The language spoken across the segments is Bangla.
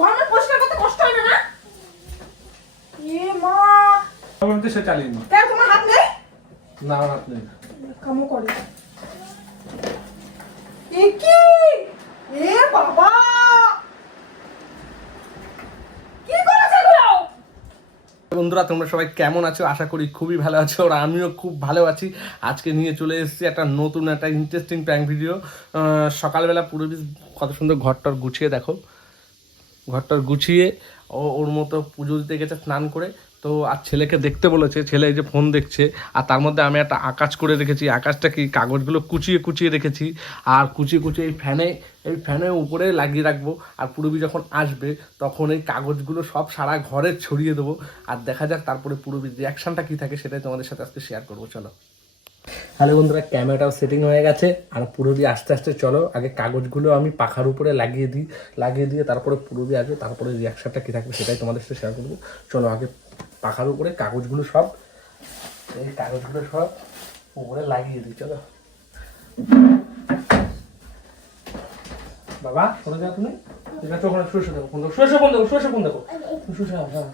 ঘর পরিষ্কার করতে কষ্ট হয় না না? এ মা। আমি তো সে চালিয়ে নি কেন তোমার হাত নেই? না আমার হাত নেই। কামো করে। এ কি? এ বাবা! কি করেছে এগুলো? বন্ধুরা তোমরা সবাই কেমন আছো? আশা করি খুবই ভালো আছো আর আমিও খুব ভালো আছি। আজকে নিয়ে চলে এসেছি একটা নতুন একটা ইন্টারেস্টিং প্র্যাঙ্ক ভিডিও সকালবেলা পুরো বেশ কত সুন্দর ঘরটর গুছিয়ে দেখো। ঘরটর গুছিয়ে ও ওর মতো পুজো দিতে গেছে, স্নান করে। তো আর ছেলেকে দেখতে বলেছে, ছেলে এই যে ফোন দেখছে, আর তার মধ্যে আমি একটা আকাশ করে রেখেছি। আকাশটা কি? কাগজগুলো কুচিয়ে কুচিয়ে রেখেছি। আর কুচিয়ে কুচিয়ে এই ফ্যানে এই ফ্যানের উপরে লাগিয়ে রাখব। আর পুরবি যখন আসবে, তখন এই কাগজগুলো সব সারা ঘরে ছড়িয়ে দেবো। আর দেখা যাক তারপরে পুরবির রিয়াকশনটা কী থাকে, সেটাই তোমাদের সাথে আজকে শেয়ার করব, চলো। হ্যালো বন্ধুরা, ক্যামেরাটাও সেটিং হয়ে গেছে। আর পুরবি আস্তে আস্তে চলো, আগে কাগজগুলো আমি পাখার উপরে লাগিয়ে দিই, লাগিয়ে দিয়ে তারপরে পুরবি আসবে, তারপরে রিয়াকশনটা কী থাকবে সেটাই তোমাদের সাথে শেয়ার করব। চলো আগে পাখার উপরে কাগজগুলো সব, এই কাগজগুলো সব উপরে লাগিয়ে দিই, চলো। বাবা শোনো যাও তুমি। ঠিক আছে ওখানে দেখো, ফোন দেখো, শুয়ে দেখো ফোন হ্যাঁ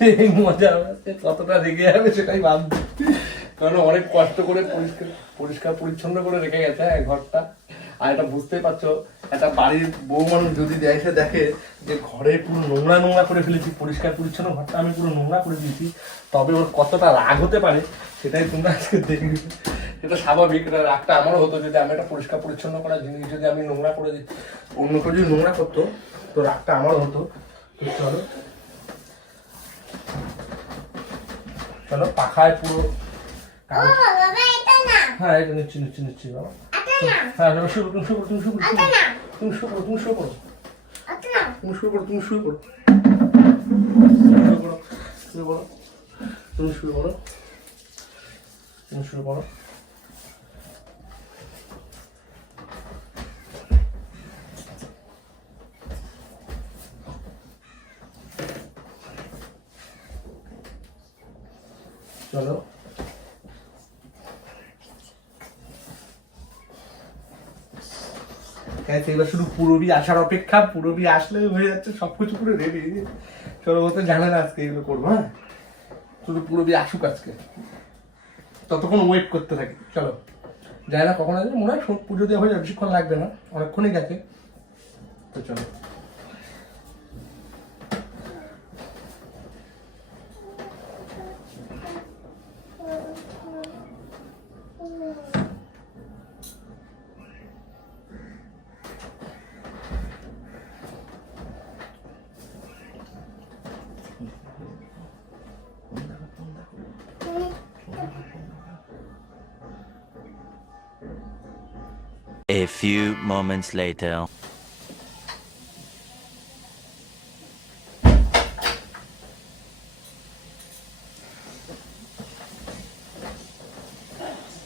সেই মজা হচ্ছে, কতটা রেগে যাবে সেটাই ভাবছি। কারণ অনেক কষ্ট করে পরিষ্কার পরিষ্কার পরিচ্ছন্ন করে রেখে গেছে ঘরটা। আর এটা বুঝতেই পারছ, একটা বাড়ির বউ মানুষ যদি এসে দেখে যে ঘরে পুরো নোংরা নোংরা করে ফেলেছি, পরিষ্কার পরিচ্ছন্ন ঘরটা আমি পুরো নোংরা করে দিয়েছি, তবে ওর কতটা রাগ হতে পারে সেটাই তোমরা আজকে দেখবে। এটা স্বাভাবিক রাগটা আমারও হতো যদি আমি একটা পরিষ্কার পরিচ্ছন্ন করা জিনিস যদি আমি নোংরা করে দিই অন্য কেউ যদি নোংরা করতো, তো রাগটা আমারও হতো। চলো চলো পাখায় পুরো হ্যাঁ এটা নিচ্ছি নিচ্ছি নিচ্ছি বাবা। হ্যাঁ তুমি শুরু তুমি শুরু করো, তুমি শুরু করো, তুমি শুরু করো তুমি শুরু করো তুমি শুরু করো তুমি শুরু করো করো শুরু করো তুমি শুরু করো তুমি শুরু করো চলো। গাইস এবার শুধু পুরবি আসার অপেক্ষা, পুরবি আসলে হয়ে যাচ্ছে, সবকিছু পুরো রেডি চলো ও তো জানে না আজকে এগুলো করব হ্যাঁ? শুধু পুরবি আসুক আজকে। ততক্ষণ ওয়েট করতে থাকি। চলো। যাই না কখন আসবে? মনে হয় পুজো দেওয়া হয়ে যাবে, বেশিক্ষণ লাগবে না, অনেকক্ষণই গেছে। তো চলো। A few moments later.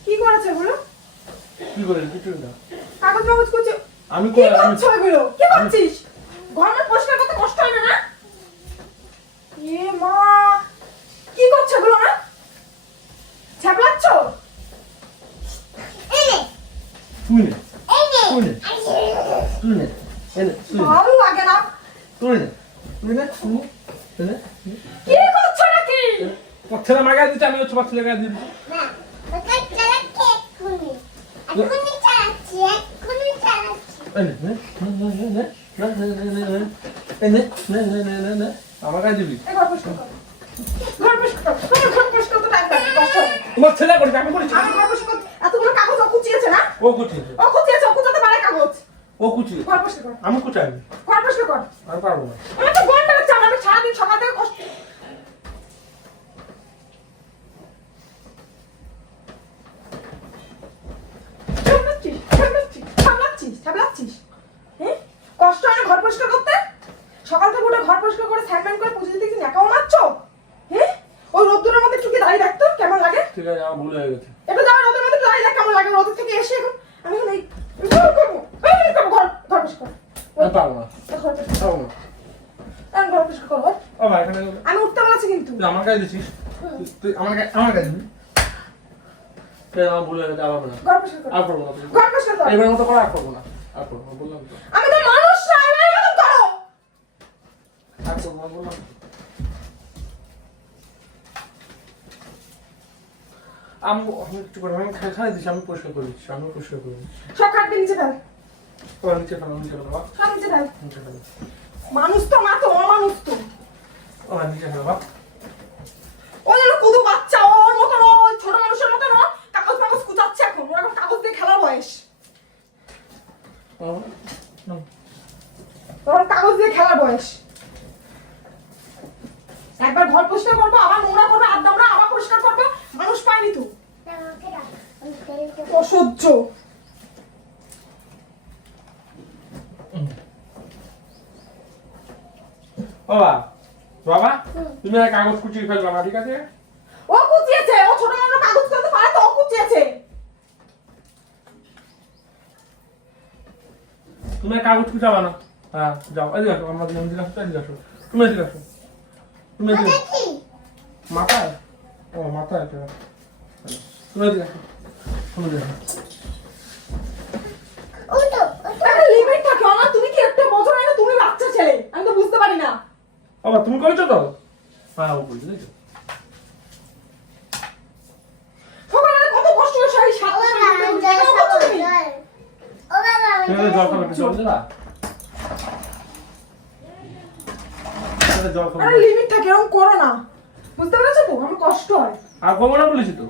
কি করেছে এগুলো কি করে কিছু না। কাগজ কাগজ করছে আমি কি করছ এগুলো? কি করছিস? ঘর পরিষ্কার করতে কষ্ট হয় না না? এ মা কি করছ এগুলো না? ছ্যাপলাচ্ছ? তুই নে। তুই নে নে ভালো লাগে না তুই নে তুই নে তুই নে নে কি করছ নাকি পচ্ছেলা মাগায় দিচ্ছে আমি হচ্ছে পচ্ছেলা গায়ে দিচ্ছি এনে নে নে নে নে নে নে নে নে নে এনে নে নে নে নে নে আমার গায়ে দিবি। তোমার ছেলে করছে আমি করেছি এতগুলো কাগজ ও কুচিয়েছে না ও কুচি ও কুচিয়েছে ও ও কুচি। আমি কুচাই। কর। আমি পারব না। আমার তো ঘণ্টা লাগছে আমি সারাদিন সকাল থেকে কষ্ট সামলাচ্ছিস, সামলাচ্ছিস, সামলাচ্ছিস, সামলাচ্ছিস। কষ্ট হয় না ঘর পরিষ্কার করতে? সকাল থেকে উঠে ঘর পরিষ্কার করে স্যান্ডম্যান করে পুজো দিতে কি ন্যাকাও মারছো? হ্যাঁ ওই রোদ্দুরের মধ্যে চুকে দাঁড়িয়ে রাখতো কেমন লাগে? ঠিক আছে আমার ভুল হয়ে গেছে একটু যাও রোদের মধ্যে যাই দেখ কেমন লাগে রোদের থেকে এসে এখন আমি এখন এই ঘর করব এই এই করব ঘর ঘর পরিষ্কার আমি পারব না ঘর পরিষ্কার পারব না আমি ঘর পরিষ্কার করব ও ভাই এখানে আমি উঠতে বলেছি কাছে দিছিস তুই- তুই আমার কাছে আমার কাছে দিবি। ঠিক আছে, আমার ভুল হয়ে গেছে? না। ঘর পরিষ্কার করব আর করব না। ঘর পরিষ্কার করো। এবার মতো করে আর করব না। আর করব না বললাম তো। আমি তো মানুষ না এবার এরকম করো। আর করব না বললাম আমি আমি একটু করে আমি খাই দিচ্ছি আমি পরিষ্কার করে দিচ্ছি আমি পরিষ্কার করে দিচ্ছি। সব খাটকে নিচে ফেল। ও নিচে ফেলো নিচে ফেলো সব নিচে ফেল। মানুষ তো না তো অমানুষ তো। নিচে ফেলো বাবা। ও যেন কুদু বাচ্চা ও ওর মতন ও ওই ছোট মানুষের মতন ও কাগজ মাগজ কুচাচ্ছে এখন ওর এখন কাগজ দিয়ে খেলার বয়স ও না ওর কাগজ দিয়ে খেলার বয়স একবার ঘর পরিষ্কার করব আবার নোংরা করব আর নোংরা আবার পরিষ্কার করব মানুষ পায়নি তো অসহ্য বাবা বাবা তুমি আর কাগজ কুচিয়ে ফেলবা না ঠিক আছে? ও কুচিয়েছে ও ছোট মানুষ কাগজ করতে পারে তো ও কুচিয়েছে। তুমি কাগজ কুচাবা না। হ্যাঁ যাও এদিকে আসো আমরা দুজন এদিকে আসো এদিকে আসো। তুমি এদিকে আসো তুমি এদিকে মাথায়? ও মাথায় আছে তুমি এদিকে আসো তুমি এদিকে তুমি কি একটা বোঝো না তুমি বাচ্চা ছেলে আমি তো বুঝতে পারি না। বাবা তুমি করেছ তো? হ্যাঁ ও বলছি তাই তো জল খাবে একটু জল দেবা জল খাবে। একটা লিমিট থাকে এরকম করো না। বুঝতে পেরেছ তো? আমার কষ্ট হয়। আর কমো না বলেছি তো।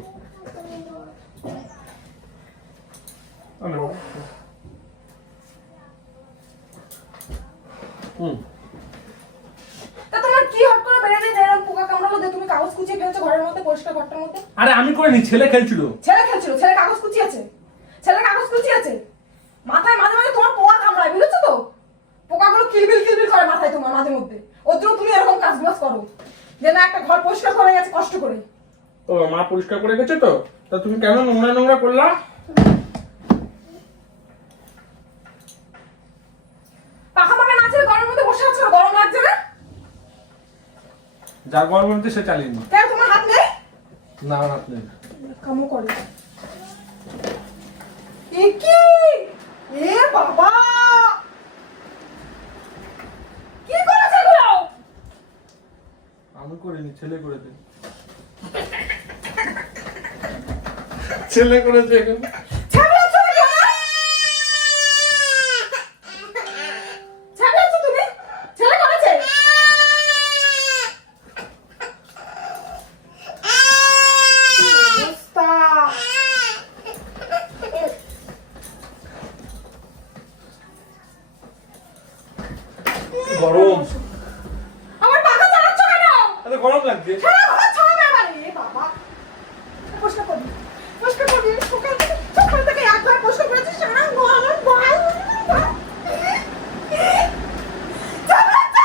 হুম তা তোমার কি হট করে বেরিয়ে যায় এরকম পোকা কামড়ালো দিয়ে তুমি কাগজ কুচিয়ে ফেলছো ঘরের মধ্যে পরিষ্কার ঘরটার মধ্যে? আরে আমি করিনি ছেলে খেলছিল। ছেলে খেলছিল ছেলে কাগজ কুচিয়েছে ছেলে কাগজ কুচিয়েছে মাথায় মাঝে মাঝে তোমার পোকা কামড়ায় বুঝেছ তো? পোকাগুলো কিলবিল কিলবিল করে মাথায় তোমার মাঝে মধ্যে। ওর জন্য তুমি এরকম কাজগুলো করো যে না একটা ঘর পরিষ্কার করে গেছে কষ্ট করে। ও মা পরিষ্কার করে গেছে তো? তা তুমি কেন নোংরা নোংরা করলা পাখা পাখা না ছেড়ে ঘরের মধ্যে বসে আছো গরম লাগছে না যা গরম হচ্ছে সে চালিয়ে নি কেন তোমার হাত নেই? না আমার হাত নেই। কামো করে। এ কি? এ বাবা! কি করেছে এগুলো? আমি করিনি ছেলে করেছে। ছেলে করেছে এখন। গরম। আমার পাখা চালাচ্ছ কেন? এত গরম লাগছে সারা ঘর ছাড়াবে আবার এ বাবা পরিষ্কার করবি পরিষ্কার করবি সকাল থেকে সকাল থেকে একবার পরিষ্কার করেছিস সারা ঘর আমার বল চালাচ্ছ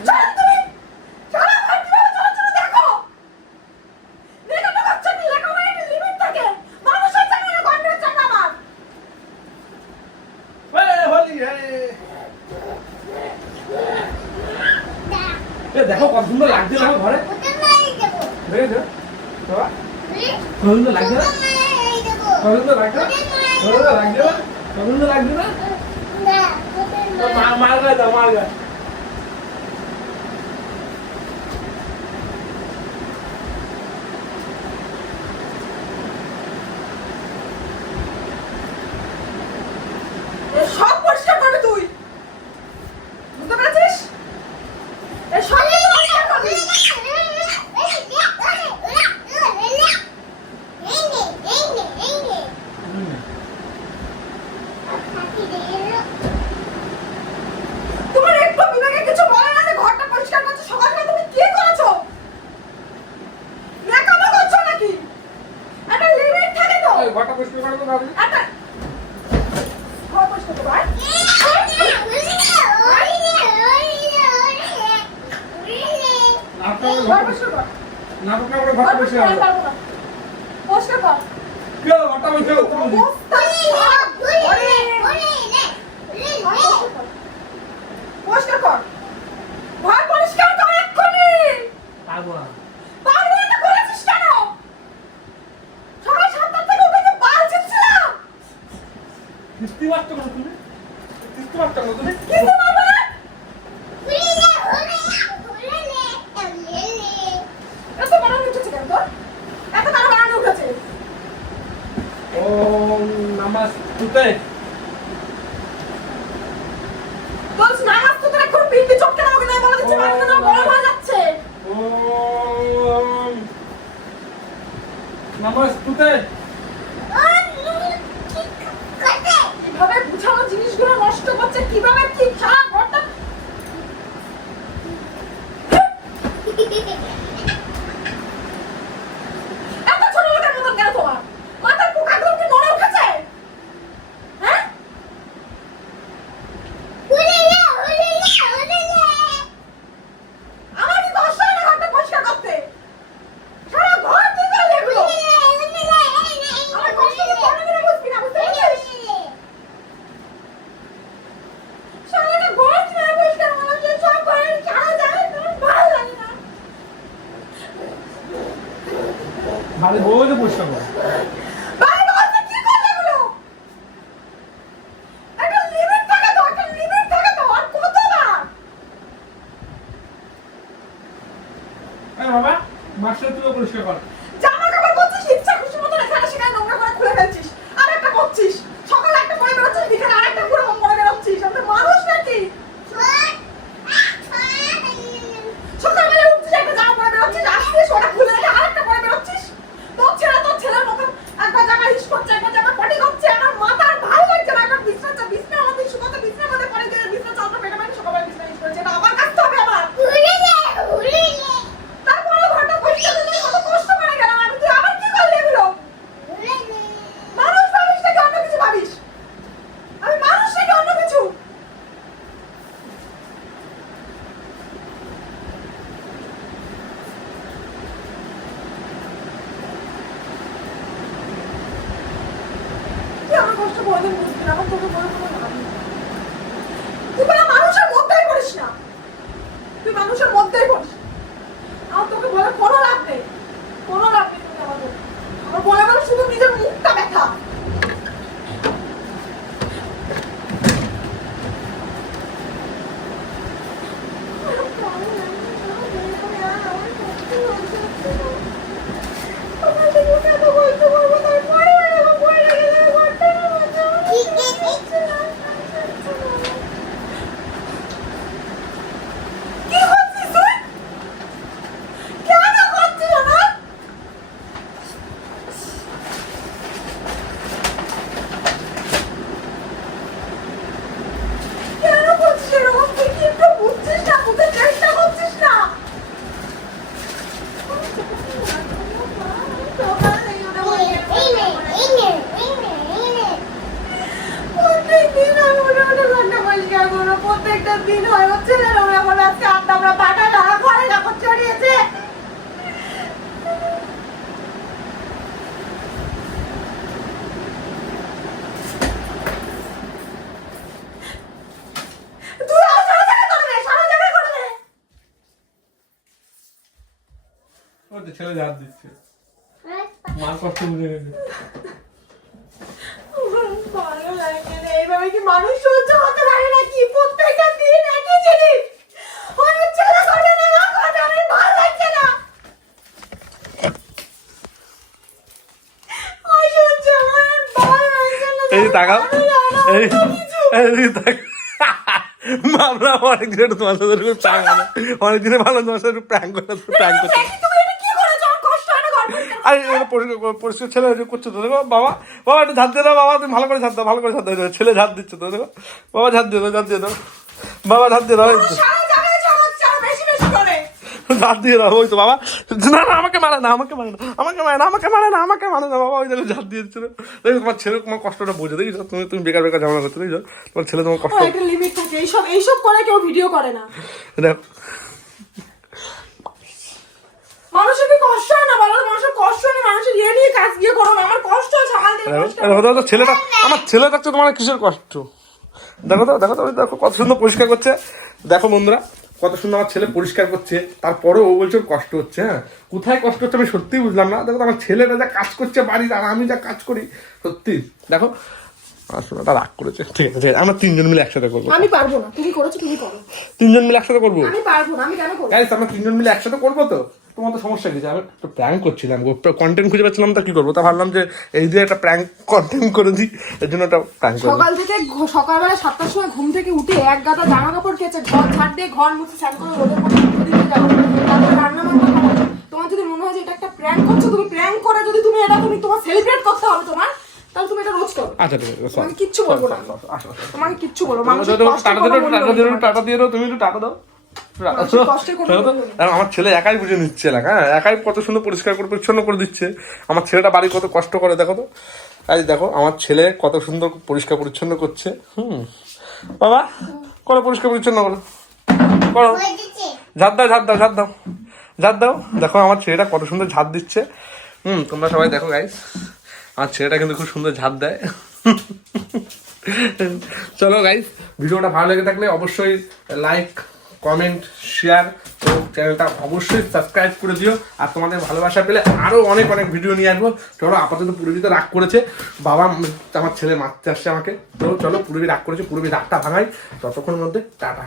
চল তুমি সারা ঘর কীভাবে চলাচল দেখো দেখো তো বাচ্চা কি লেখা হয় একটা লিমিট থাকে মানুষের জানে না গন্ডের জানে আমার এ, হলি, এ। এ, দেখো কত সুন্দর লাগছে দেখো ঘরে। দেখেছ কত সুন্দর লাগছে না? কত সুন্দর লাগছে না? কত সুন্দর লাগছে না? কত সুন্দর লাগছে না? মার গায়ে দাও মার গায়ে এ সব পরিষ্কার করবি তুই বুঝতে পেরেছিস এ সব কিছু পরিষ্কার করবি হুম। তোমার একটু বিবেকে কিছু বলে না যে ঘরটা পরিষ্কার করছ সকালবেলা তুমি কি করেছ ন্যাকামো করছ নাকি একটা লিমিট থাকে তো এই, ঘরটা পরিষ্কার করো তো ভাবি একটা ঘর পরিষ্কার করব আর? না আপনার ঘর পরিষ্কার কর নাটক না করে ঘর বসে না। পরিষ্কার কর। কি ঘরটা বসে ঘর পরিষ্কার কর। পরিষ্কার কর ঘর পরিষ্কার কর এক্ষুনি পারব না পারবি না তো করেছিস কেন সকাল সাতটা থেকে উঠে যে বাল ছিঁড়ছিলাম কিস্তি মারছো কেন তুমি কিস্তি মারছো কেন তুমি কিন্তু মারবো না এত বাড়ানো উঠেছে কেন তোর এত কেন বাড়ানো উঠেছে ওম তুতে তোর নামাজ তো তোর এখন পিন্ডি চটকে না বলে দিচ্ছি মাথা না গরম হয়ে যাচ্ছে। ওম কীভাবে বুঝানো জিনিসগুলো নষ্ট করছে কীভাবে কি সারা ঘরটা এত ছোট লোকের মতন কেন তোমার মাথার পোকাগুলো কি মনে উঠেছে হ্যাঁ আমার কি কষ্ট হয় না ঘরটা পরিষ্কার করতে সারা ঘর কি করলে এগুলো আমার কষ্ট তো কোনো দিনও বুঝবি না বুঝতে পেরেছিস সারাটা ঘর কীভাবে পরিষ্কার করলাম যে সব ঘরে ঝাড়া যায় তোমার ভালো লাগে না ভালো বউ যে পরিষ্কার করো ভাই বলতে কি করলে এগুলো একটা লিমিট থাকে তো একটা লিমিট থাকে তো আর কতবার এই বাবা মাস্টার তুই পরিষ্কার কর জামা কাপড় করছিস ইচ্ছা খুশি মতো এখানে সেখানে নোংরা করে খুলে ফেলছিস আর একটা করছিস সকালে একটা পরে বেরোচ্ছিস বিকেলে আরেকটা পুরো পরে বেরোচ্ছিস আমি মানুষ নাকি সকালবেলা উঠছিস একটা জামা পরে বেরোচ্ছিস আসছিস ওটা খুলে রেখে আরেকটা পরে বেরোচ্ছিস তোর ছেলে তোর ছেলের মতন একবার জামা ইস করছে একবার জামা পটি করছে আমার মাথা আর ভালো লাগছে না একবার বিছনা চা বিছনা আমাদের শুকাতে বিছনার মধ্যে পরে গিয়ে বিছনা চালটা পেটে পেটে সকালবেলা বিছনা ইস করেছে এটা আমার কাছে হবে আমার তারপরে ঘরটা পরিষ্কার করতে কত কষ্ট করে গেলাম আমি তুই আবার কি করলি এগুলো মানুষ ভাবিস নাকি অন্য কিছু ভাবিস আমি মানুষ নাকি অন্য কিছু তুই আমার কষ্ট কোনোদিন থেকে না আমার তোকে বলে কোনো লাভ নেই। তুই কোনো মানুষের মধ্যেই পড়িস না তুই মানুষের মধ্যেই পড়িস আমার তোকে বলে কোনো লাভ নেই কোনো লাভ নেই তোকে আমার বলে। আমার বলে বলে শুধু নিজের মুখটা ব্যথা কি করছিস তুই কেন করছিস আমার কেন করছিস এরকম তুই কি একটু বুঝছিস না বুঝতে চেষ্টা করছিস না প্রত্যেকদিন আমি উঠে উঠে ঘণ্টা পরিষ্কার করব প্রত্যেকটা দিন হয় হচ্ছে না নোংরা করে আজকে আড্ডা আমরা পাটা ঘরে কাপড় চড়িয়েছে ছেলে হাত দিচ্ছে। মার কষ্ট বুঝে গেছে ভালো লাগে না এইভাবে কি মানুষ সহ্য করতে পারে নাকি প্রত্যেকটা দিন একই জিনিস ওই ছেলে করে না মা করে আমি ভালো লাগছে না ওই সহ্য আমার ভালো লাগছে না এই তাকাও ভালো লাগে না, অনেকদিন একটু তোমার সাথে একটু প্র্যাঙ্ক অনেকদিনে ভালো তোমার সাথে একটু প্র্যাঙ্ক প্র্যাঙ্ক করতে? আরে পরিষ্কার ছেলে এটা করছে তো দেখো বাবা বাবা একটু ঝাঁট দিয়ে দাও বাবা তুমি ভালো করে ঝাঁট দাও ভালো করে দাও ছেলে দিচ্ছে তো দেখো। বাবা ঝাঁপ দিয়ে দাও ঝাঁট দিয়ে দাও। বাবা ঝাঁপ দিয়ে দাও এই তো। সারা জায়গায় চালাচ্ছে আরও বেশি বেশি ঝাঁট দিয়ে দাও ওই তো বাবা। না না আমাকে মারে না আমাকে মারে না আমাকে মারে না আমাকে মারে না আমাকে মারে না বাবা ওই দেখো ঝাঁট দিয়ে দিচ্ছে দেখো তোমার ছেলে তোমার কষ্টটা বোঝে দেখি তুমি তুমি বেকার বেকার ঝামেলা করতে দেখছ? তোমার ছেলে তোমার কষ্ট একটা লিমিট থাকে এইসব এইসব করে কেউ ভিডিও করে না। দেখো। মানুষের কি কষ্ট হয় না বলো? মানুষের কষ্ট হয় না মানুষের ইয়ে নিয়ে কাজ গিয়ে করো না। আমার কষ্ট হয় দেখো, ছেলেটা আমার ছেলে থাকছে তোমার কিসের কষ্ট? দেখো তো দেখো তো দেখো কত সুন্দর পরিষ্কার করছে। দেখো বন্ধুরা কত সুন্দর আমার ছেলে পরিষ্কার করছে তারপরেও ও বলছে কষ্ট হচ্ছে হ্যাঁ। কোথায় কষ্ট হচ্ছে আমি সত্যিই বুঝলাম না। দেখো আমার ছেলেটা যা কাজ করছে বাড়ির আর আমি যা কাজ করি সত্যি। দেখো আমার শোনাটা রাগ করেছে। ঠিক আছে আমরা তিনজন মিলে একসাথে করব। আমি পারব না তুমি করেছ তুমি করো। তিনজন মিলে একসাথে করব? আমি পারব না আমি কেন করব? আমরা তিনজন মিলে একসাথে করব তো? তোমার তো সমস্যা কিছু আমি একটা প্র্যাঙ্ক করছিলাম কন্টেন্ট খুঁজে পাচ্ছিলাম তা কি করব? তা ভাবলাম যে এই দিয়ে একটা প্র্যাঙ্ক কন্টেন্ট করে দিই এর জন্য একটা প্র্যাঙ্ক সকাল থেকে সকালবেলা সাতটার সময় ঘুম থেকে উঠে এক গাদা জামা কাপড় কেচে ঘর ঝাড় দিয়ে ঘর মুছে স্নান করে রোদের মধ্যে পুজো দিতে যাব। তারপরে রান্না বান্না তোমার যদি মনে হয় যে এটা একটা প্র্যাঙ্ক করছ তুমি প্র্যাঙ্ক করে যদি তুমি এটা তুমি তোমার সেলিব্রেট করতে হবে তোমার তাহলে তুমি এটা রোজ করো। আচ্ছা ঠিক আছে তোমাকে কিচ্ছু বলব না। তোমাকে কিচ্ছু বলব টাটা মানুষের টাটা দিয়ে দাও, টাটা দিয়ে তুমি একটু টাটা দাও। আমার ছেলে একাই বুঝে নিচ্ছে এলাকা হ্যাঁ একাই কত সুন্দর পরিষ্কার করে পরিচ্ছন্ন করে দিচ্ছে। আমার ছেলেটা বাড়ি কত কষ্ট করে দেখো তো। আজ দেখো আমার ছেলে কত সুন্দর পরিষ্কার পরিচ্ছন্ন করছে হুম। বাবা করো পরিষ্কার পরিচ্ছন্ন করো। করো। ঝাড় দাও ঝাড় দাও ঝাড় দাও। ঝাড় দাও। দেখো আমার ছেলেটা কত সুন্দর ঝাড় দিচ্ছে। হুম তোমরা সবাই দেখো গাইস আমার ছেলেটা কিন্তু খুব সুন্দর ঝাড় দেয়। চলো গাইস ভিডিওটা ভালো লেগে থাকলে অবশ্যই লাইক কমেন্ট শেয়ার তো চ্যানেলটা অবশ্যই সাবস্ক্রাইব করে দিও। আর তোমাদের ভালোবাসা পেলে আরও অনেক অনেক ভিডিও নিয়ে আসব। চলো, আপাতত পুরবিতে রাগ করেছে। বাবা আমার ছেলে মারতে আসছে আমাকে। তো চলো পুরবি রাগ করেছে পুরবি রাগটা ভাঙাই ততক্ষণের মধ্যে, টাটা।